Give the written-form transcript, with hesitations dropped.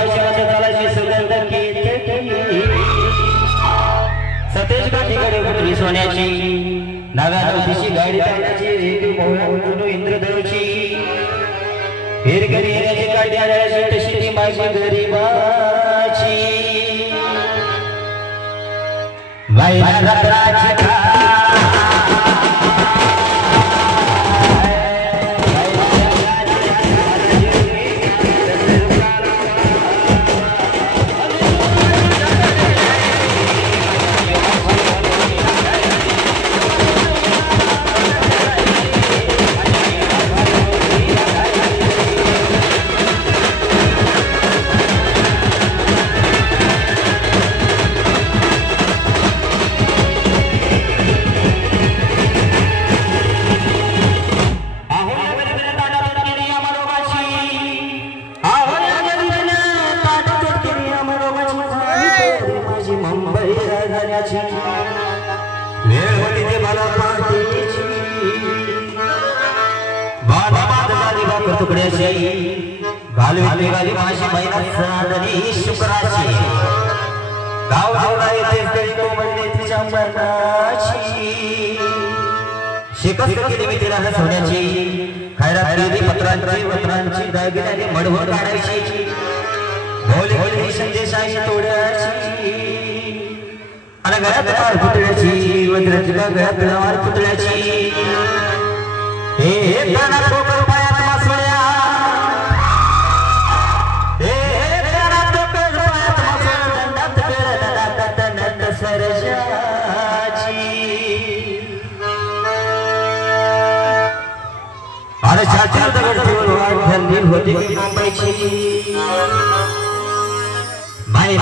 पैशाची चालायची सुगंध केतकी सतेज गाठीकडे उतरली सोन्याची नव्या नवशीची गाडी चालण्याची रेतू मोहन इंद्रधनुची हिरकरी येण्याची गाडी आल्याची तशी ती माझी गरीबाची वाईला रत्नाची गाली माझी महिना साधनी शुक्राची गाव गावला येते तरी कोमलने तिच्या मनाची शिकस्त केली मी तिला सोन्याची खैरात केली पत्रांची दागिन्याने मडवळ काढायची भोली भोली संदेशाची तोडायची आणि गळ्यात मार पुतळ्याची वज्राची गळ्यात मार पुतळ्याची हे गाना ठोकर पायात मासोळ्या होती मुंबईची माई